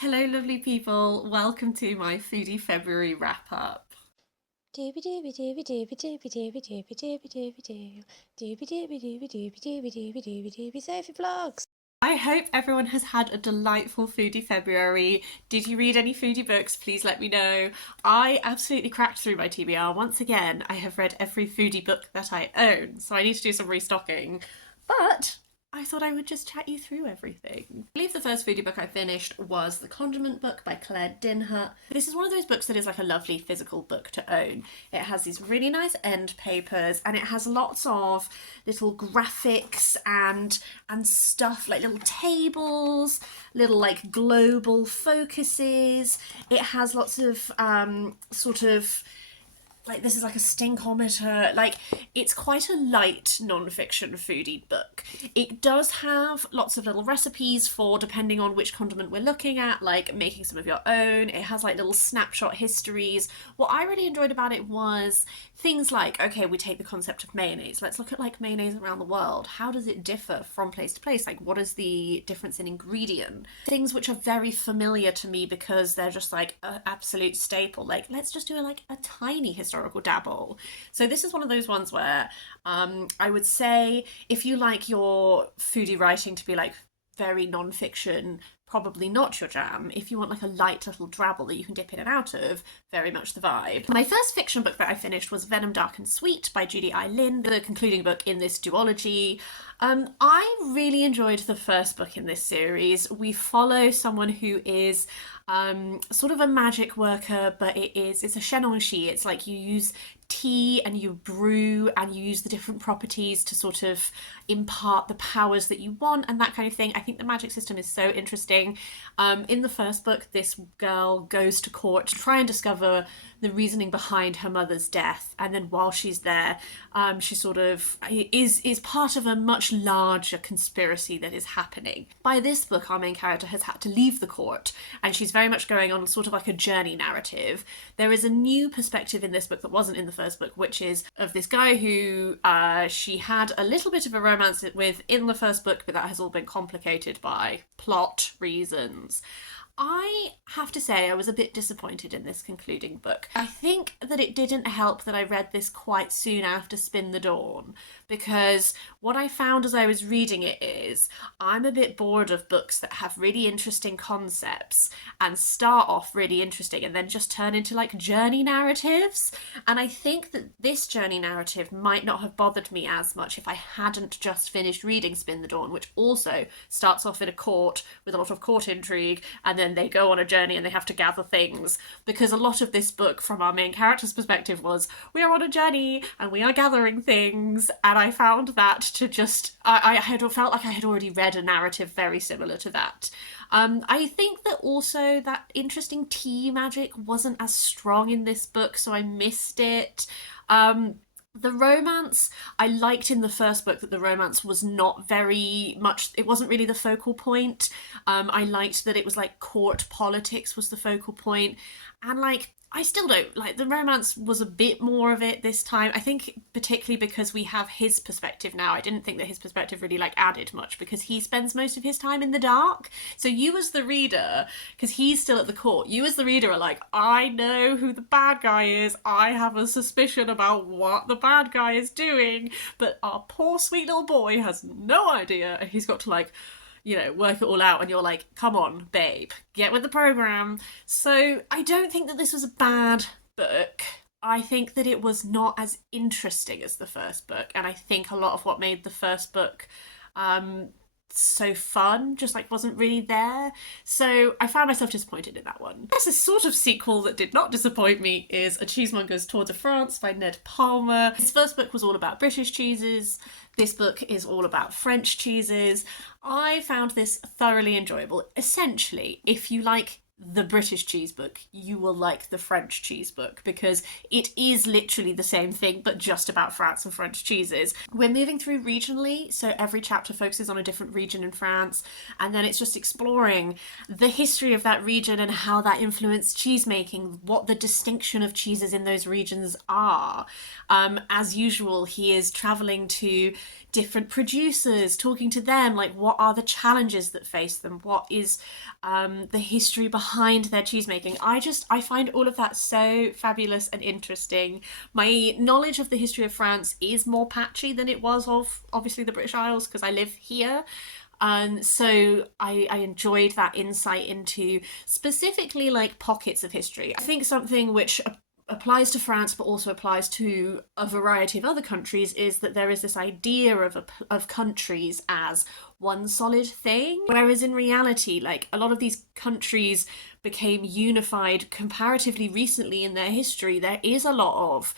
Hello, lovely people. Welcome to my Foodie February wrap up. Dooby dooby dooby dooby dooby dooby dooby dooby dooby doo. Dooby dooby dooby dooby dooby dooby dooby dooby Sophie vlogs. I hope everyone has had a delightful Foodie February. Did you read any foodie books? Please let me know. I absolutely cracked through my TBR. Once again, I have read every foodie book that I own, so I need to do some restocking. But I thought I would just chat you through everything. I believe the first foodie book I finished was the Condiment book by Claire Dinhut. This is one of those books that is like a lovely physical book to own. It has these really nice end papers and it has lots of little graphics and stuff like little tables, little like global focuses. It has lots of sort of like this is like a stinkometer. Like it's quite a light non-fiction foodie book. It does have lots of little recipes for depending on which condiment we're looking at, like making some of your own. It has like little snapshot histories. What I really enjoyed about it was things like, okay, we take the concept of mayonnaise. Let's look at like mayonnaise around the world. How does it differ from place to place? Like what is the difference in ingredient? Things which are very familiar to me because they're just like an absolute staple. Like let's just do like a tiny historical dabble. So this is one of those ones where I would say if you like your foodie writing to be like very non-fiction, probably not your jam. If you want like a light little drabble that you can dip in and out of, very much the vibe. My first fiction book that I finished was Venom, Dark and Sweet by Judy, the concluding book in this duology. I really enjoyed the first book in this series. We follow someone who is sort of a magic worker, but it's a shenongshi. It's like you use tea and you brew and you use the different properties to sort of impart the powers that you want and that kind of thing. I think the magic system is so interesting. In the first book, this girl goes to court to try and discover the reasoning behind her mother's death, and then while she's there, she sort of is part of a much larger conspiracy that is happening. By this book, our main character has had to leave the court, and she's very much going on sort of like a journey narrative. There is a new perspective in this book that wasn't in the first book, which is of this guy who she had a little bit of a romance with in the first book, but that has all been complicated by plot reasons. I have to say I was a bit disappointed in this concluding book. I think that it didn't help that I read this quite soon after Spin the Dawn, because what I found as I was reading it is I'm a bit bored of books that have really interesting concepts and start off really interesting and then just turn into like journey narratives. And I think that this journey narrative might not have bothered me as much if I hadn't just finished reading Spin the Dawn, which also starts off in a court with a lot of court intrigue and then they go on a journey and they have to gather things, because a lot of this book from our main character's perspective was we are on a journey and we are gathering things, and I found that to just I had felt like I had already read a narrative very similar to that. I think that also that interesting tea magic wasn't as strong in this book, so I missed it. The romance, I liked in the first book that the romance was not very much, it wasn't really the focal point. I liked that it was like court politics was the focal point. And like, I still don't like the romance was a bit more of it this time. I think particularly because we have his perspective now. I didn't think that his perspective really like added much because he spends most of his time in the dark. So you as the reader, because he's still at the court, you as the reader are like, I know who the bad guy is. I have a suspicion about what the bad guy is doing, but our poor sweet little boy has no idea. And he's got to like work it all out, and you're like, come on, babe, get with the program. So I don't think that this was a bad book. I think that it was not as interesting as the first book, and I think a lot of what made the first book so fun just like wasn't really there. So I found myself disappointed in that one. There's a sort of sequel that did not disappoint me is A Cheesemonger's Tour de France by Ned Palmer. His first book was all about British cheeses. This book is all about French cheeses. I found this thoroughly enjoyable. Essentially, if you like the British cheese book, you will like the French cheese book because it is literally the same thing but just about France and French cheeses. We're moving through regionally, so every chapter focuses on a different region in France, and then it's just exploring the history of that region and how that influenced cheese making, what the distinction of cheeses in those regions are. As usual, he is travelling to different producers, talking to them, like what are the challenges that face them, what is the history behind their cheesemaking. I find all of that so fabulous and interesting. My knowledge of the history of France is more patchy than it was of obviously the British Isles because I live here. So I enjoyed that insight into specifically like pockets of history. I think something which applies to France but also applies to a variety of other countries is that there is this idea of countries as one solid thing, whereas in reality, like a lot of these countries became unified comparatively recently in their history. There is a lot of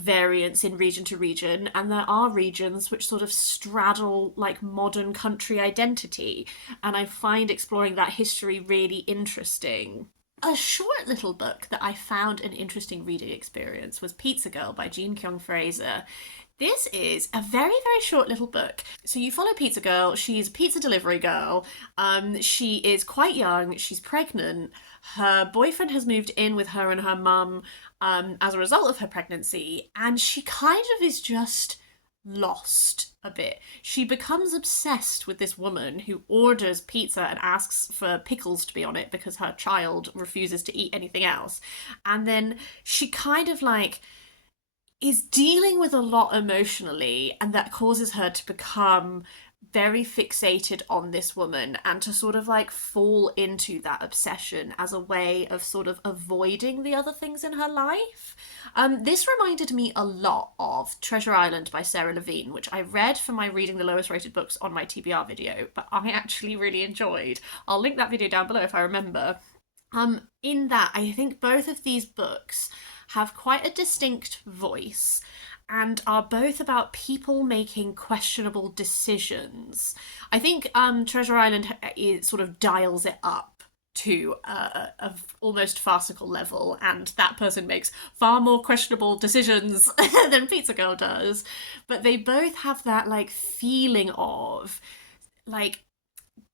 variance in region to region, and there are regions which sort of straddle like modern country identity, and I find exploring that history really interesting. A short little book that I found an interesting reading experience was Pizza Girl by Kyoung Frazier. This is a very, very short little book. So you follow Pizza Girl. She's a pizza delivery girl. She is quite young. She's pregnant. Her boyfriend has moved in with her and her mum as a result of her pregnancy. And she kind of is just lost a bit. She becomes obsessed with this woman who orders pizza and asks for pickles to be on it because her child refuses to eat anything else. And then she kind of like is dealing with a lot emotionally, and that causes her to become very fixated on this woman and to sort of like fall into that obsession as a way of sort of avoiding the other things in her life. This reminded me a lot of Treasure Island by Sarah Levine, which I read for my reading the lowest rated books on my TBR video, but I actually really enjoyed. I'll link that video down below if I remember. In that, I think both of these books have quite a distinct voice and are both about people making questionable decisions. I think Treasure Island sort of dials it up to a almost farcical level, and that person makes far more questionable decisions than Pizza Girl does. But they both have that like feeling of like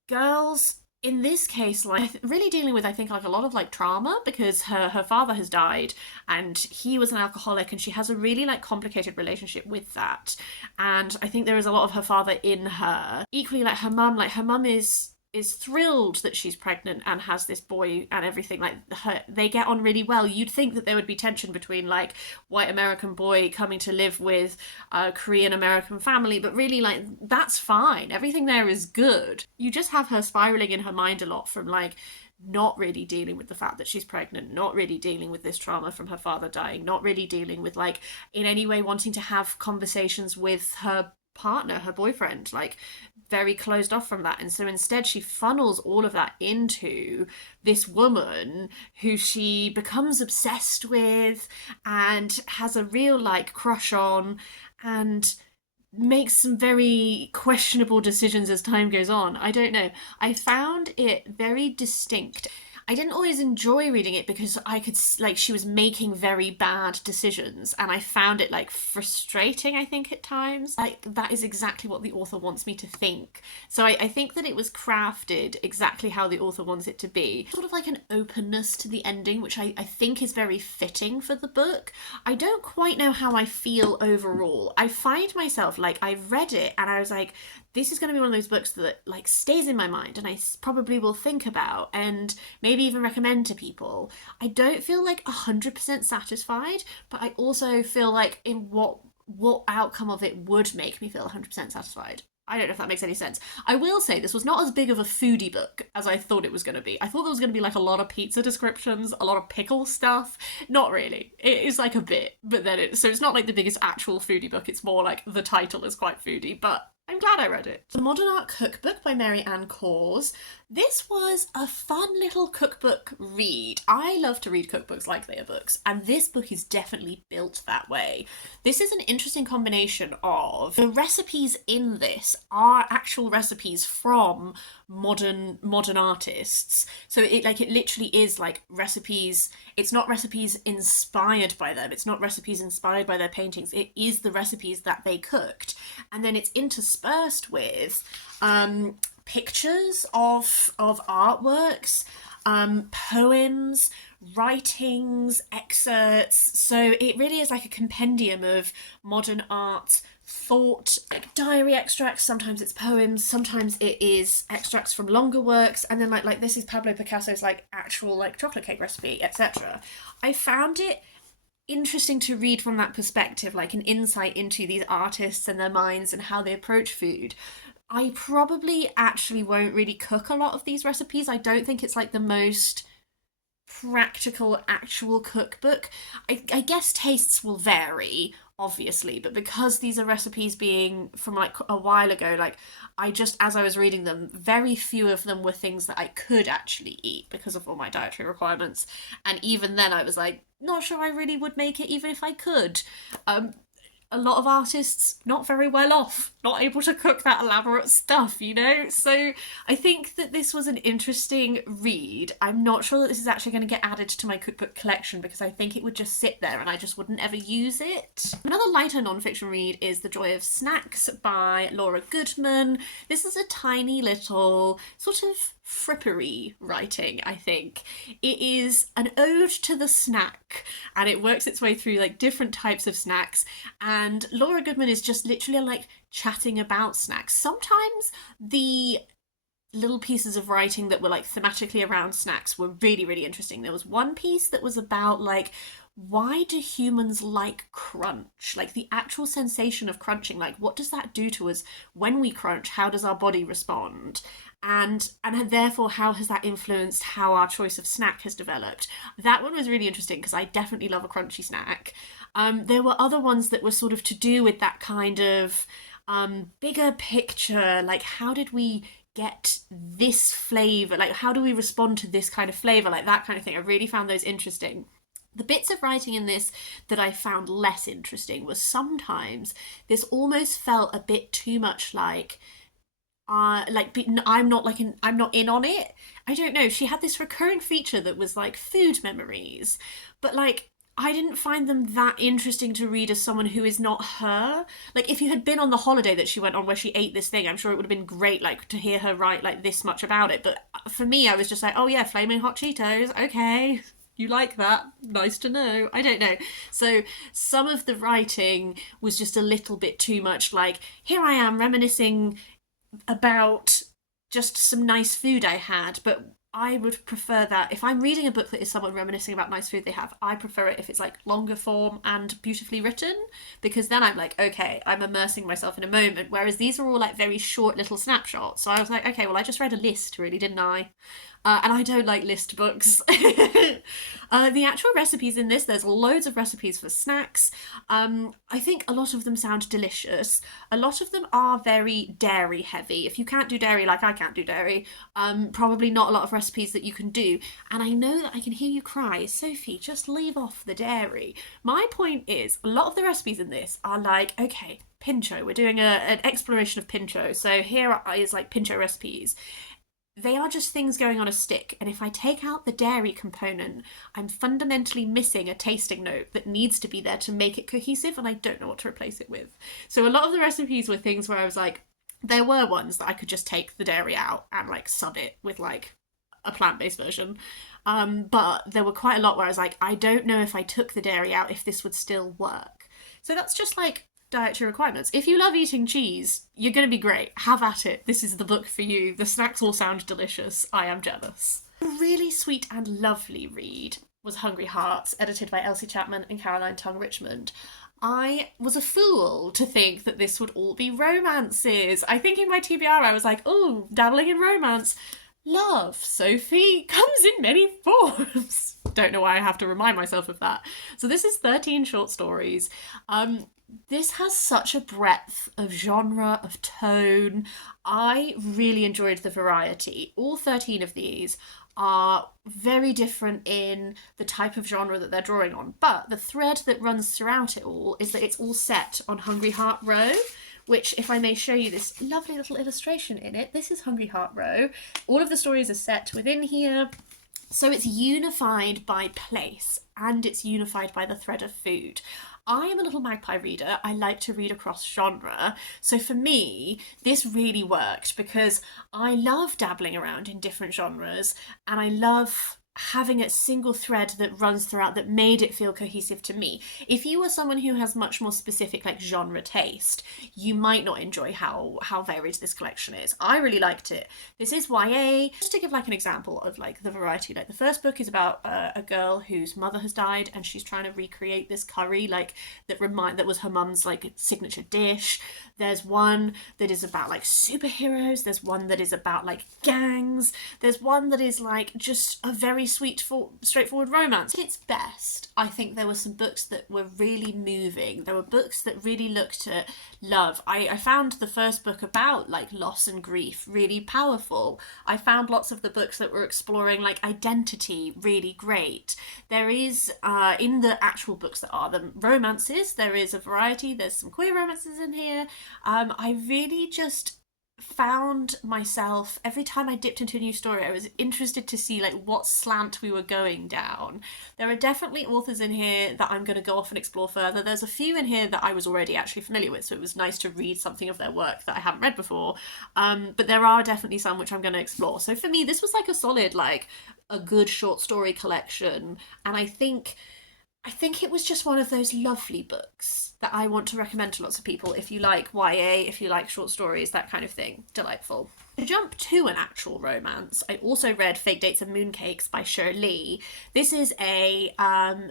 girls in this case, like really dealing with, I think, like a lot of like trauma because her father has died and he was an alcoholic, and she has a really like complicated relationship with that. And I think there is a lot of her father in her. Equally, like her mum is thrilled that she's pregnant and has this boy and everything. Like they get on really well. You'd think that there would be tension between like white American boy coming to live with a Korean American family, but really like that's fine. Everything there is good. You just have her spiraling in her mind a lot from like not really dealing with the fact that she's pregnant, not really dealing with this trauma from her father dying, not really dealing with like in any way wanting to have conversations with her partner, her boyfriend, like very closed off from that. And so instead she funnels all of that into this woman who she becomes obsessed with and has a real like crush on, and makes some very questionable decisions as time goes on. I don't know. I found it very distinct. I didn't always enjoy reading it because I could, like, she was making very bad decisions and I found it, like, frustrating, I think, at times. Like, that is exactly what the author wants me to think. So I think that it was crafted exactly how the author wants it to be. Sort of like an openness to the ending, which I think is very fitting for the book. I don't quite know how I feel overall. I find myself, like, I read it and I was like, this is going to be one of those books that like stays in my mind and I probably will think about and maybe even recommend to people. I don't feel like 100% satisfied, but I also feel like in what outcome of it would make me feel 100% satisfied. I don't know if that makes any sense. I will say this was not as big of a foodie book as I thought it was going to be. I thought there was going to be like a lot of pizza descriptions, a lot of pickle stuff. Not really. It is like a bit, but then so it's not like the biggest actual foodie book. It's more like the title is quite foodie, but I'm glad I read it. The Modern Art Cookbook by Mary Ann Caws. This was a fun little cookbook read. I love to read cookbooks like they are books, and this book is definitely built that way. This is an interesting combination of the recipes in this are actual recipes from modern artists. So it literally is like recipes. It's not recipes inspired by them. It's not recipes inspired by their paintings. It is the recipes that they cooked, and then it's interspersed with pictures of artworks. poems, writings, excerpts. So it really is like a compendium of modern art, thought, like diary extracts. Sometimes it's poems, sometimes it is extracts from longer works, and then like this is Pablo Picasso's like actual like chocolate cake recipe, etc. I found it interesting to read from that perspective, like an insight into these artists and their minds and how they approach food. I probably actually won't really cook a lot of these recipes. I don't think it's like the most practical actual cookbook. I guess tastes will vary, obviously, but because these are recipes being from like a while ago, like I just, as I was reading them, very few of them were things that I could actually eat because of all my dietary requirements. And even then, I was like, not sure I really would make it even if I could. A lot of artists not very well off, not able to cook that elaborate stuff, you know? So I think that this was an interesting read. I'm not sure that this is actually going to get added to my cookbook collection because I think it would just sit there and I just wouldn't ever use it. Another lighter non-fiction read is The Joy of Snacks by Laura Goodman. This is a tiny little sort of frippery writing, I think. It is an ode to the snack and it works its way through like different types of snacks, and Laura Goodman is just literally like chatting about snacks. Sometimes the little pieces of writing that were like thematically around snacks were really, really interesting. There was one piece that was about like, why do humans like crunch? Like the actual sensation of crunching, like what does that do to us when we crunch? How does our body respond? And therefore how has that influenced how our choice of snack has developed? That one was really interesting because I definitely love a crunchy snack. There were other ones that were sort of to do with that kind of bigger picture, like how did we get this flavor, like how do we respond to this kind of flavor, like that kind of thing. I really found those interesting. The bits of writing in this that I found less interesting was sometimes this almost felt a bit too much like I'm not in on it. I don't know. She had this recurring feature that was like food memories, but like I didn't find them that interesting to read as someone who is not her. Like if you had been on the holiday that she went on where she ate this thing, I'm sure it would have been great like to hear her write like this much about it. But for me, I was just like, oh yeah, flaming hot Cheetos. Okay. You like that? Nice to know. I don't know. So some of the writing was just a little bit too much like, here I am reminiscing about just some nice food I had, but I would prefer that if I'm reading a book that is someone reminiscing about nice food they have, I prefer it if it's like longer form and beautifully written, because then I'm like, okay, I'm immersing myself in a moment. Whereas these are all like very short little snapshots. So I was like, okay, well, I just read a list, really, didn't I? And I don't like list books. The actual recipes in this, there's loads of recipes for snacks. I think a lot of them sound delicious. A lot of them are very dairy heavy. If you can't do dairy like I can't do dairy, probably not a lot of recipes that you can do. And I know that I can hear you cry, Sophie, just leave off the dairy. My point is, a lot of the recipes in this are like, okay, pincho. We're doing an exploration of pincho. So here is like pincho recipes. They are just things going on a stick, and if I take out the dairy component, I'm fundamentally missing a tasting note that needs to be there to make it cohesive, and I don't know what to replace it with. So a lot of the recipes were things where I was like, there were ones that I could just take the dairy out and like sub it with like a plant-based version. But there were quite a lot where I was like, I don't know if I took the dairy out if this would still work. So that's just like dietary requirements. If you love eating cheese, you're going to be great. Have at it. This is the book for you. The snacks all sound delicious. I am jealous. A really sweet and lovely read was Hungry Hearts, edited by Elsie Chapman and Tung Richmond. I was a fool to think that this would all be romances. I think in my TBR I was like, oh, dabbling in romance. Love, Sophie, comes in many forms. Don't know why I have to remind myself of that. So this is 13 short stories. This has such a breadth of genre, of tone. I really enjoyed the variety. All 13 of these are very different in the type of genre that they're drawing on, but the thread that runs throughout it all is that it's all set on Hungry Heart Row, which, if I may show you this lovely little illustration in it, this is Hungry Heart Row. All of the stories are set within here. So it's unified by place and it's unified by the thread of food. I am a little magpie reader. I like to read across genre. So for me, this really worked because I love dabbling around in different genres and I love having a single thread that runs throughout that made it feel cohesive to me. If you are someone who has much more specific like genre taste, you might not enjoy how varied this collection is. I really liked it. This is YA. Just to give like an example of like the variety, like the first book is about a girl whose mother has died and she's trying to recreate this curry like that was her mum's like signature dish. There's one that is about like superheroes. There's one that is about like gangs. There's one that is like just a very straightforward romance. At its best, I think there were some books that were really moving. There were books that really looked at love. I found the first book about like loss and grief really powerful. I found lots of the books that were exploring like identity really great. There is in the actual books that are the romances, there is a variety. There's some queer romances in here. I really just found myself every time I dipped into a new story, I was interested to see like what slant we were going down. There are definitely authors in here that I'm going to go off and explore further. There's a few in here that I was already actually familiar with, so it was nice to read something of their work that I haven't read before. But there are definitely some which I'm going to explore. So for me, this was like a solid, like a good short story collection, and I think it was just one of those lovely books that I want to recommend to lots of people if you like YA, if you like short stories, that kind of thing. Delightful. To jump to an actual romance, I also read Fake Dates and Mooncakes by Sher. This is a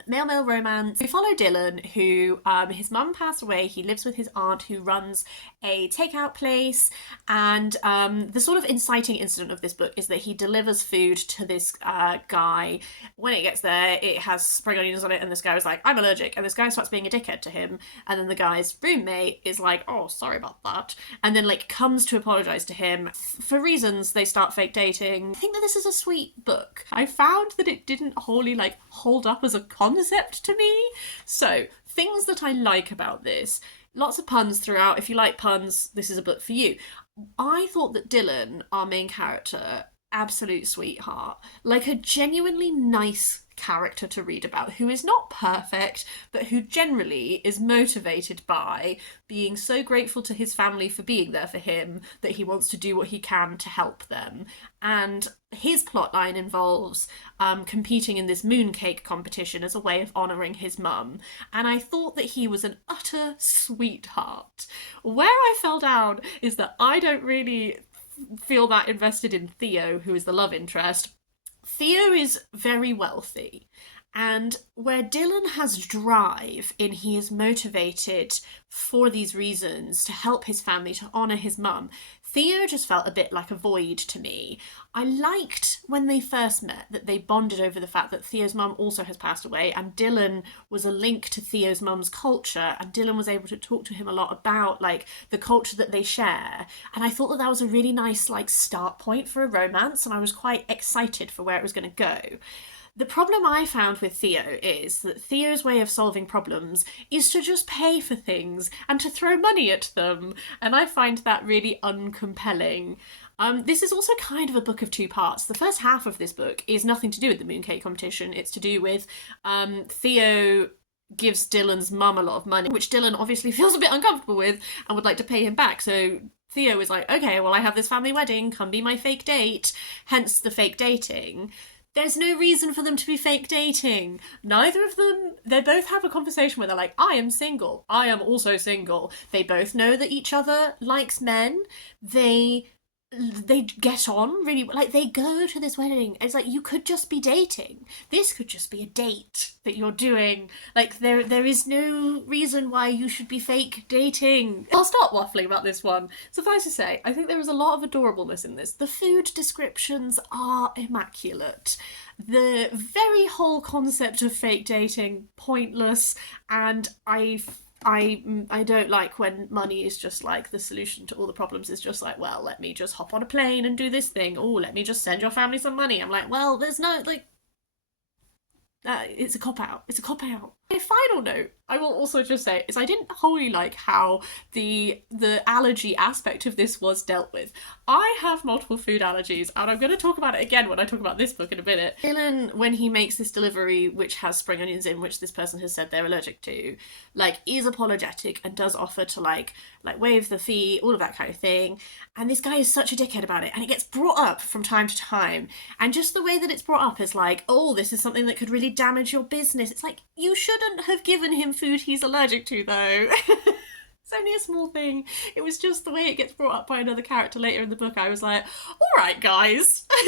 male-male romance. We follow Dylan, who his mum passed away. He lives with his aunt, who runs a takeout place. And the sort of inciting incident of this book is that he delivers food to this guy. When it gets there, it has spring onions on it, and this guy was like, "I'm allergic." And this guy starts being a dickhead to him. And then the guy's roommate is like, "Oh, sorry about that." And then like comes to apologize to him. For reasons, they start fake dating. I think that this is a sweet book. I found that it didn't wholly like hold up as a concept to me. So things that I like about this, lots of puns throughout. If you like puns, this is a book for you. I thought that Dylan, our main character, absolute sweetheart, like a genuinely nice character to read about, who is not perfect, but who generally is motivated by being so grateful to his family for being there for him that he wants to do what he can to help them. And his plotline involves competing in this mooncake competition as a way of honouring his mum. And I thought that he was an utter sweetheart. Where I fell down is that I don't really feel that invested in Theo, who is the love interest. Theo is very wealthy, and where Dylan has drive in he is motivated for these reasons to help his family, to honour his mum, Theo just felt a bit like a void to me. I liked when they first met that they bonded over the fact that Theo's mum also has passed away, and Dylan was a link to Theo's mum's culture, and Dylan was able to talk to him a lot about like the culture that they share. And I thought that that was a really nice like start point for a romance, and I was quite excited for where it was going to go. The problem I found with Theo is that Theo's way of solving problems is to just pay for things and to throw money at them, and I find that really uncompelling. This is also kind of a book of two parts. The first half of this book is nothing to do with the mooncake competition. It's to do with Theo gives Dylan's mum a lot of money, which Dylan obviously feels a bit uncomfortable with and would like to pay him back. So Theo is like, "Okay, well, I have this family wedding, come be my fake date," hence the fake dating. There's no reason for them to be fake dating. Neither of them, they both have a conversation where they're like, "I am single. I am also single." They both know that each other likes men. They get on really, like they go to this wedding. It's like, you could just be dating. This could just be a date that you're doing. Like there is no reason why you should be fake dating. I'll stop waffling about this one. Suffice to say, I think there is a lot of adorableness in this. The food descriptions are immaculate. The very whole concept of fake dating, pointless, and I don't like when money is just like the solution to all the problems. Is just like, well, let me just hop on a plane and do this thing. Oh, let me just send your family some money. I'm like, well, there's no like, it's a cop out. It's a cop out. A final note I will also just say is I didn't wholly like how the allergy aspect of this was dealt with. I have multiple food allergies, and I'm going to talk about it again when I talk about this book in a minute. Dylan, when he makes this delivery which has spring onions in, which this person has said they're allergic to, like, is apologetic and does offer to like waive the fee, all of that kind of thing. And this guy is such a dickhead about it, and it gets brought up from time to time. And just the way that it's brought up is like, oh, this is something that could really damage your business. It's like, you shouldn't have given him food he's allergic to, though. It's only a small thing. It was just the way it gets brought up by another character later in the book. I was like, all right, guys. I'm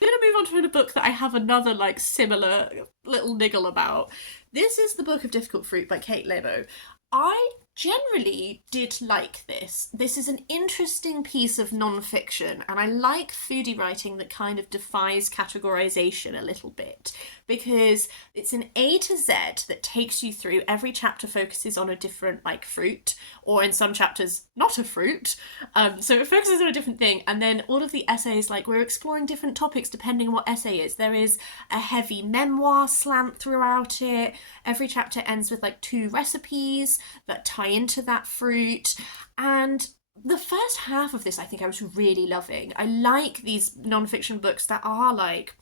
going to move on to a book that I have another, like, similar little niggle about. This is The Book of Difficult Fruit by Kate Lebo. I generally did like this. This is an interesting piece of non-fiction, and I like foodie writing that kind of defies categorization a little bit, because it's an A to Z that takes you through. Every chapter focuses on a different, like, fruit, or in some chapters, not a fruit. So it focuses on a different thing, and then all of the essays, like, we're exploring different topics depending on what essay is. There is a heavy memoir slant throughout it. Every chapter ends with, like, 2 recipes that tie into that fruit. And the first half of this, I think I was really loving. I like these non-fiction books that are, like,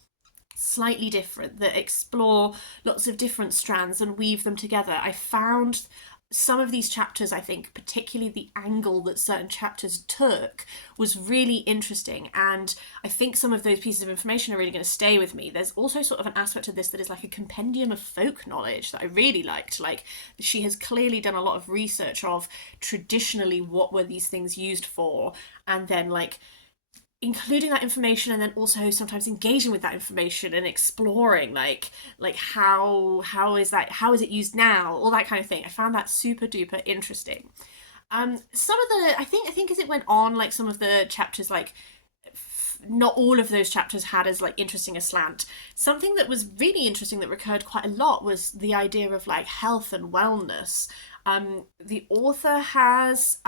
slightly different, that explore lots of different strands and weave them together. I found some of these chapters, I think, particularly the angle that certain chapters took, was really interesting, and I think some of those pieces of information are really going to stay with me. There's also sort of an aspect of this that is like a compendium of folk knowledge that I really liked. Like, she has clearly done a lot of research of traditionally what were these things used for, and then, like, including that information, and then also sometimes engaging with that information and exploring like how is it used now, all that kind of thing. I found that super duper interesting. Some of the I think as it went on, like, some of the chapters, like, not all of those chapters had as, like, interesting a slant. Something that was really interesting that recurred quite a lot was the idea of, like, health and wellness. The author has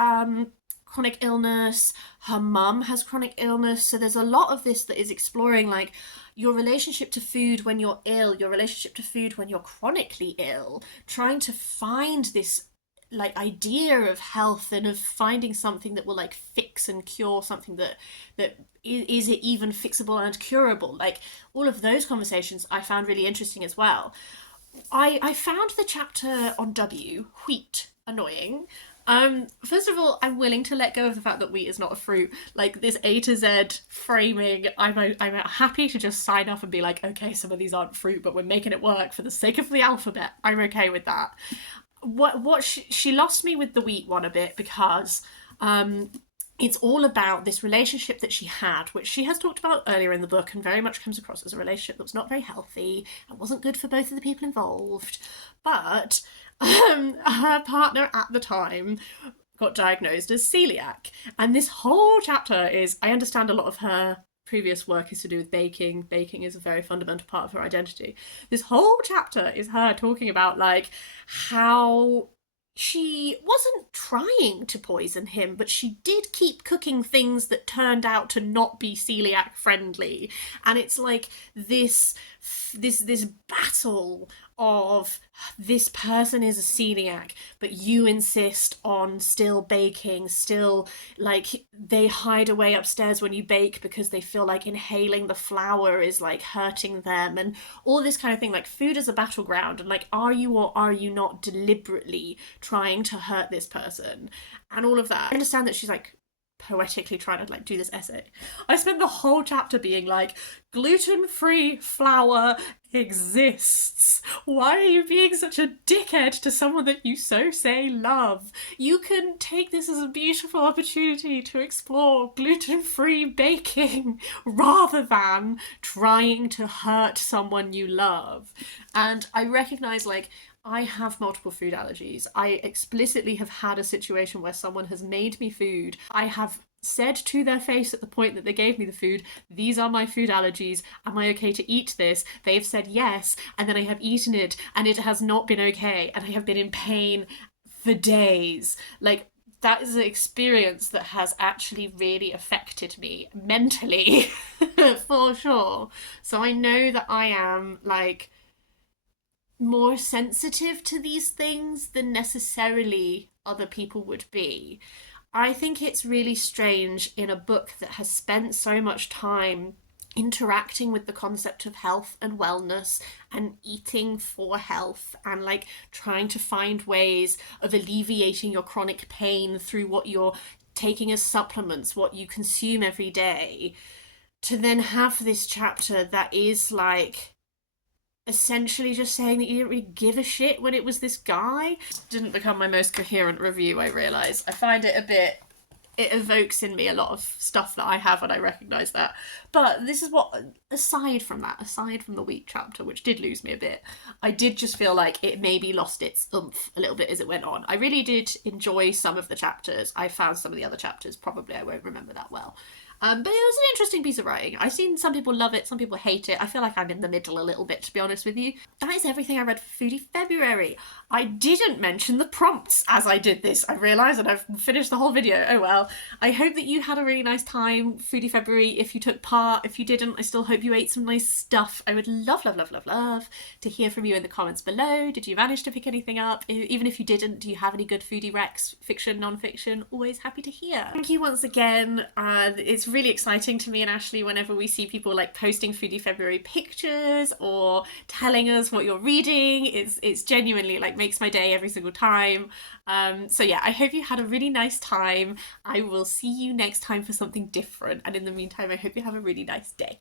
chronic illness, her mum has chronic illness, so there's a lot of this that is exploring, like, your relationship to food when you're ill, your relationship to food when you're chronically ill, trying to find this, like, idea of health and of finding something that will, like, fix and cure something that is it even fixable and curable. Like, all of those conversations I found really interesting as well. I found the chapter on wheat, annoying. First of all, I'm willing to let go of the fact that wheat is not a fruit. Like, this A to Z framing, I'm happy to just sign off and be like, okay, some of these aren't fruit, but we're making it work for the sake of the alphabet. I'm okay with that. She lost me with the wheat one a bit, because it's all about this relationship that she had, which she has talked about earlier in the book, and very much comes across as a relationship that was not very healthy and wasn't good for both of the people involved. But her partner at the time got diagnosed as celiac, and this whole chapter is, I understand a lot of her previous work is to do with baking. Baking is a very fundamental part of her identity. This whole chapter is her talking about, like, how she wasn't trying to poison him, but she did keep cooking things that turned out to not be celiac friendly. And it's like this battle of, this person is a celiac, but you insist on still baking, still, like, they hide away upstairs when you bake because they feel like inhaling the flour is, like, hurting them, and all this kind of thing. Like, food is a battleground, and, like, are you or are you not deliberately trying to hurt this person, and all of that. I understand that she's, like, poetically trying to, like, do this essay. I spent the whole chapter being like, gluten-free flour exists. Why are you being such a dickhead to someone that you so say love? You can take this as a beautiful opportunity to explore gluten-free baking rather than trying to hurt someone you love. And I recognise, like, I have multiple food allergies. I explicitly have had a situation where someone has made me food. I have said to their face at the point that they gave me the food, these are my food allergies, am I okay to eat this? They've said yes, and then I have eaten it, and it has not been okay, and I have been in pain for days. Like, that is an experience that has actually really affected me mentally, for sure. So I know that I am, like, more sensitive to these things than necessarily other people would be. I think it's really strange in a book that has spent so much time interacting with the concept of health and wellness and eating for health and like trying to find ways of alleviating your chronic pain through what you're taking as supplements, what you consume every day, to then have this chapter that is like essentially just saying that you didn't really give a shit when it was this guy. Didn't become my most coherent review, I realise. I find it a bit, it evokes in me a lot of stuff that I have, and I recognise that. But this is what, aside from that, aside from the week chapter, which did lose me a bit, I did just feel like it maybe lost its oomph a little bit as it went on. I really did enjoy some of the chapters. I found some of the other chapters, probably I won't remember that well. But it was an interesting piece of writing. I've seen some people love it, some people hate it. I feel like I'm in the middle a little bit, to be honest with you. That is everything I read for Foodie February. I didn't mention the prompts as I did this. I realised, and I've finished the whole video. Oh well. I hope that you had a really nice time, Foodie February. If you took part, if you didn't, I still hope you ate some nice stuff. I would love, love, love, love, love to hear from you in the comments below. Did you manage to pick anything up? Even if you didn't, do you have any good foodie recs, fiction, non-fiction? Always happy to hear. Thank you once again. It's really exciting to me and Ashley whenever we see people like posting Foodie February pictures or telling us what you're reading. It's genuinely like makes my day every single time. So yeah, I hope you had a really nice time. I will see you next time for something different, and in the meantime I hope you have a really nice day.